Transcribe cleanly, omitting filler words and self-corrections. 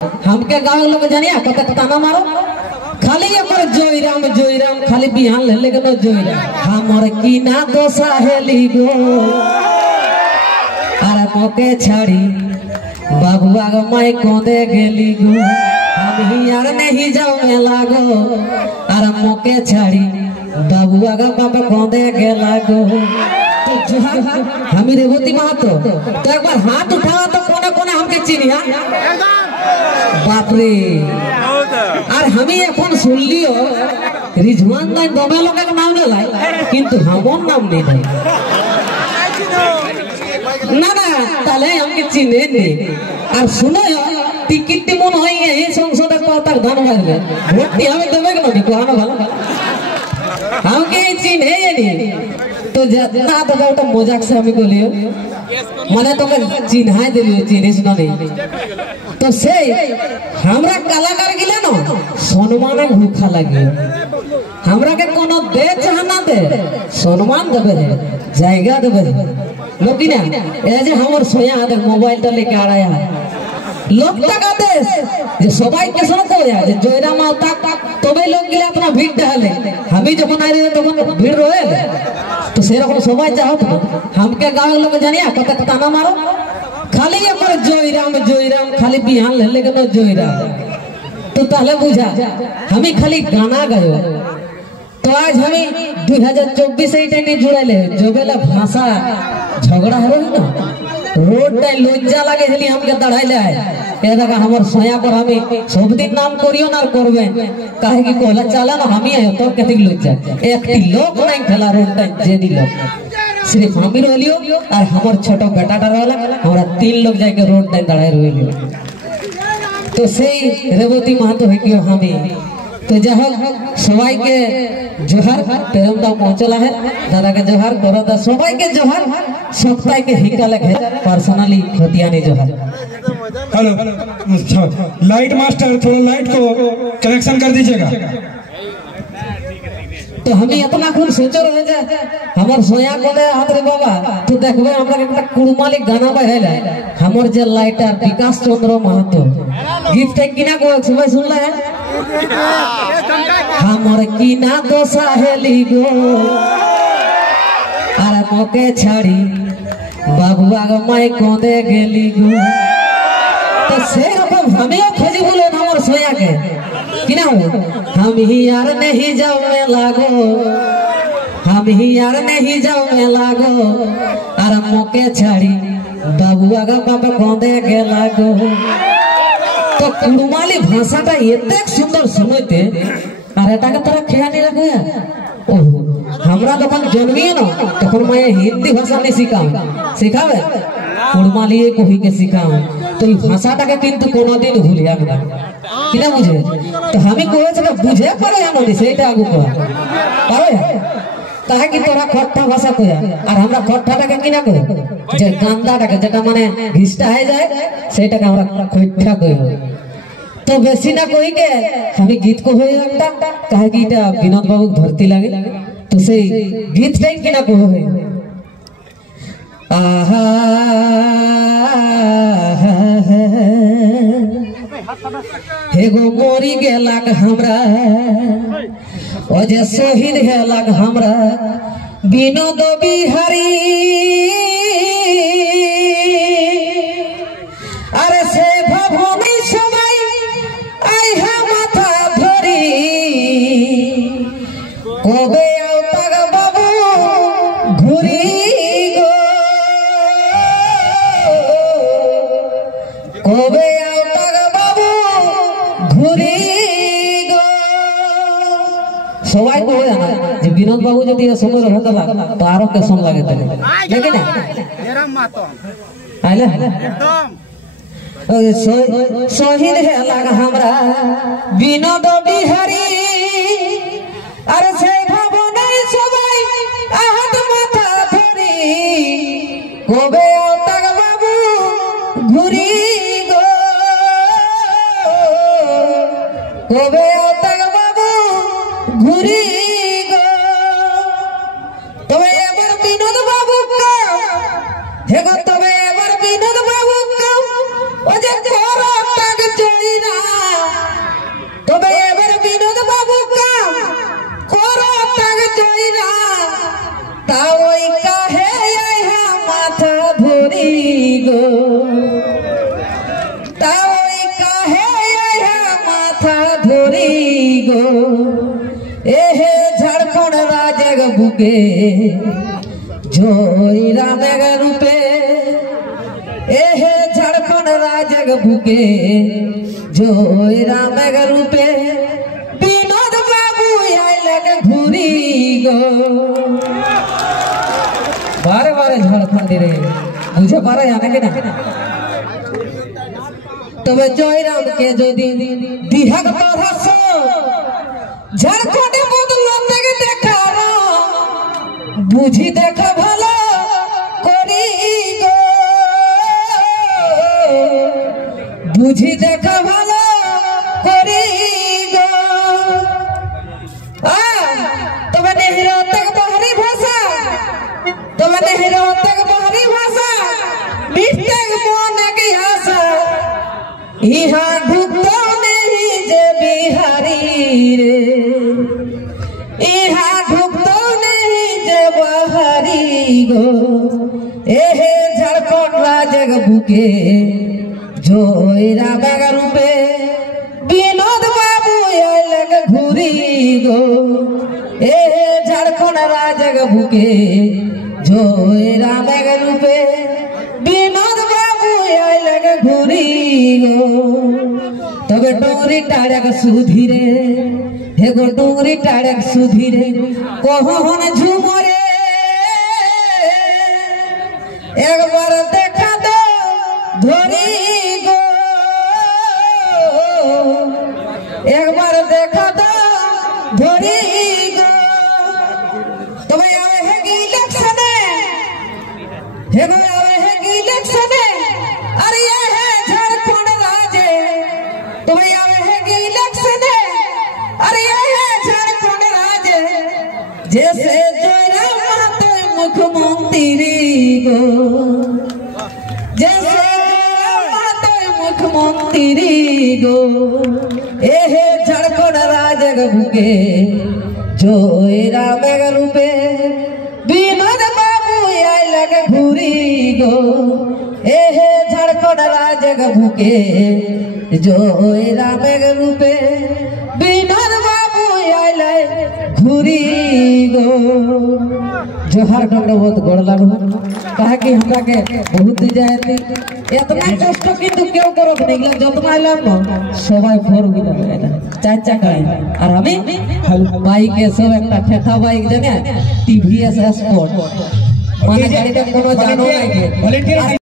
हमके गाँव लोग जानिया कत ताना मारो खाली जोईराम खाली बिहान ले लेके जोईराम हमर की ना दोसा हेली गो अरे मोके छाड़ी बाबुआ गो माई कोदे गेली गो हम ही यार नहीं जाओ में लागो अरे मोके छाड़ी बाबुआ गो बाबा कोदे गेला गो हम रेवती महतो तो एक बार हाथ उठा तो कोने कोने हमके चिन्हिया बाप रे और हमें এখন শুনলিও রিজওয়ান নাই দমে লোকের নাম নাই কিন্তু हमर नाम नहीं है ना ना তাহলে हमके চিনে নে আর শুনো টিকিট মন হয় এই সংসদে পাতার দান লাগবে ভোট দিয়ে আমি দেবে কেন নি কোন ভালো हमके চিনে নে तो ना तो ওটা মজাক से আমি বলিও মানে তোকে চিन्हाई दिलियो चिनिस ना नहीं तो से हमरा कलाकार गिले न सम्मान भूखा लगे हमरा के कोनो दे चाह ना दे सम्मान देबे जायगा देबे लोकी ना ए जे हमर सोया आदे मोबाइल तो लेके आ रहा है लोग तक आते जे सबाई के सुन को या जे जोइरा माता तबे लोग गिले अपना भीड़ डाले हमी जब आ रहे तो भीड़ रोए तो से रकम सबाई चाहत हमके गांव लोग जानिया कत ताना मारो खाली जोईराम खाली बिहान ले लेके जोईराम तो ताले बुझा हमें खाली गाना गायो तो आज हमें 2024 से इतने जुड़े ले जो बेला भाषा झगड़ा है ना रोड टाइम लज्जा लगे हेली हमके दढ़ाई ले ए देखा हमर सोया पर हमें सब दिन नाम करियो ना करबे काहे की कोला चला ना हमी है तो कथि लज्जा एकटी लोग नहीं खेला रोड टाइम जे दिलो सिर्फ हमी रोलियो और हमर छोटो बेटा डराला हमरा 3 लोग जाके रोड टाइम दढ़ाई रोलियो तो सही रेवती महतो है कि हमें तो जहाँ सबाई के जोहार प्रेमदा पहुंचला है दादा के जोहार करदा सबाई के जोहार सप्ताह के हिका लगे पर्सनली खतियानी जोहार हेलो लाइट मास्टर थोड़ा लाइट को कनेक्शन कर दीजिएगा तो हमें इतना खुद सोचो रहे जे हमर सोया कोले हाथ रे बाबा तू देखबे हमरा एकटा कुड़माली गाना बहेला हमर जे लाइटर विकास चंद्र महतो गिफ्ट किना को सुबह सुनला है हमर की ना दोसा हेली गो अरे मोके छाड़ी बाबुआ गो माई कोदे गेली गो तो से रकम हमें खोजी बोले हमर सोया के किना हो हम ही यार नहीं जाओ में लागो हम ही यार नहीं जाओ में लागो अरे मोके छाड़ी बाबुआ गो बाबा कोदे गेला गो तो कुड़माली भाषाटा एते सुंदर सुनते और एटा के तरह खेया नहीं रखे ओहो हमरा तखन जन्मिए न तखन मैं हिंदी भाषा नहीं सिखावे कुड़माली को ही के सिखावे तो ई भाषाटा के किंतु कोनो दिन भूलिया ना किना बुझे तो हमें कोए से बुझे पड़े या नहीं सेटा आगु को पावे काहे कि तोरा खट्टा भाषा कोया और हमरा खट्टाटा के किना को जे गांदाटा के जेटा माने घिष्टा है जाए सेटा के हमरा खट्टा कोयो तो बेसी ना कोई के हमें गीत को होय लगता काहे कि इटा विनोद बाबू धरती लागे तो से गीत टाइम किना को होय आहा हे गो मोरी गेला के हमरा ओ जे शहीद हेला के हमरा विनोद बिहारी अरे से भवनी सबाई आई है माथा धरी कोबे आवता बाबू घुरी गो कोबे आवता बाबू घुरी गो सबाई को जाना जे विनोद बाबू जदी समय रहतला तो आरो के सुन लागे तले लेकिन मेरा मातो आइले एकदम शहीद है लगा हमरा विनोद बिहारी अरे से भवने सबाई आहत माथा धरी कोबे आवता बाबू घुरी गो कोबे आवता बाबू घुरी गो तबे एबर विनोद बाबू का हेगो तबे एबर विनोद बाबू का ओ जे कोरा तक चोरी गो ताई काहे माथा धोरी गो एहे झारखंड राजग बुके जोईरा मेग रूपे एहे झारखंड राजग बुके जोईरा मेग रूपे विनोद बाबू आइलक घूरी गो बारे बारे झारखंड रे मुझे बारे आने के ना तबे जयराम के যদি দিহাক পড়াছ ঝাড়খণ্ডে বদলাম দেখে দেখার বুঝি দেখা ভালো করি গো বুঝি দেখা ভালো করি গো তবে নেহরা তক বাহারি ভাষা তবে নেহরা তক বাহারি ভাষা মিষ্টেক মনে কি আশা इहा ढुकतो नहीं जे बिहारी रे इहा ढुकतो नहीं जे बहारी गो एहे झारखंड राजग बुके जोईरा मेग रूपे विनोद बाबू आइलक घूरी गो एहे झारखंड राजग बुके जोईरा मेग रूपे विनोद बाबू आइलक घूरी तबे डोंगरी टाड़क सुधीरे हे गो डोंगरी टाड़क सुधीरे कहन झुमरे एक बार देखा दो धोरी गो एक बार देखा दो धोरी गो तबे आवे है कि इलेक्शन हे गो आवे है कि इलेक्शन अरे ये है झारखंड राजे तो भैया है कि इलेक्शन है अरे ये है झारखंड राजे जैसे जयराम महतो मुख्यमंत्री गो जैसे जयराम महतो मुख्यमंत्री गो एहे झारखंड राजग बुके जोईरा मेग रूपे विनोद बाबू आइलक घूरी गो एहे झारखंड राजग बुके जोईरा मेग रूपे विनोद बाबू आइलक घूरी गो जोहार दंडवत गोड़ लागू कहा कि हमरा के बहुत जायती इतना कष्ट किंतु क्यों करब नहीं जतना आइलाम न सबाई फोर व्हीलर चार चाका और हमें बाइक के सब একটা ठेठा बाइक জানে টিভিএস স্পোর্ট মানে গাড়িটা কোনো জানো নাই